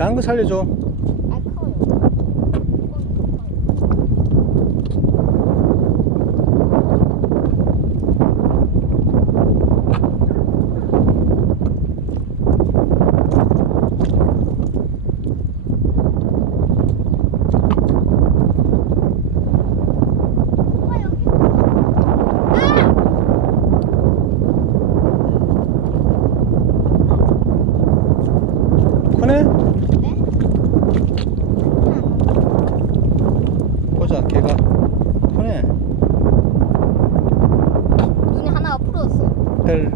작은 거 살려줘. 아, 커요. 크네? 네? 보자, 걔가 크네. 눈이 하나가 부러졌어. 들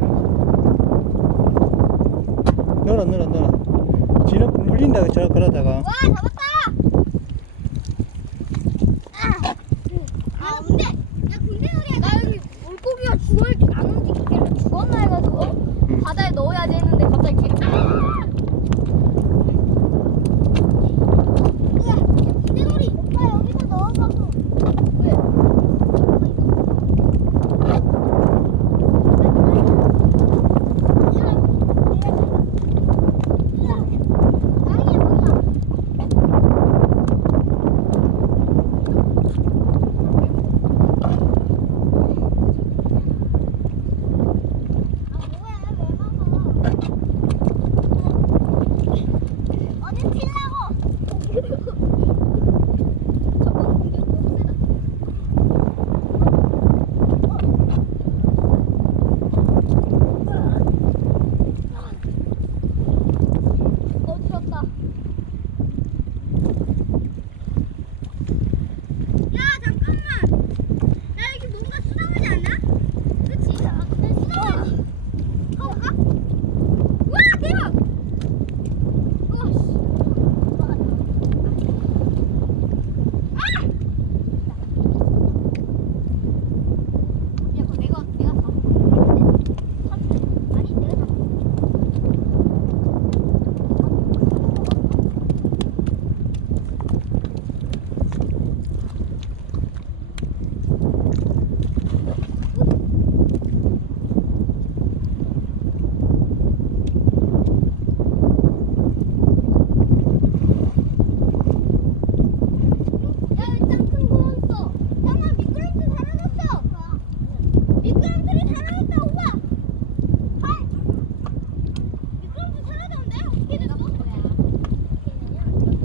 늘어. 지는 물린다, 저 그러다가. 와, 잡았다! 근데, 야, 근데 말이야. 나 여기 물고기가 안 움직이길래 죽었나 해가지고 바다에 넣어야지 했는데 갑자기 걔. 야, 군대놀이. 오빠 여기서 넣어봐서. 왜?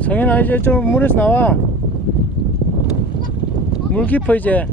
성현아, 이제 좀 물에서 나와. 물 깊어 이제.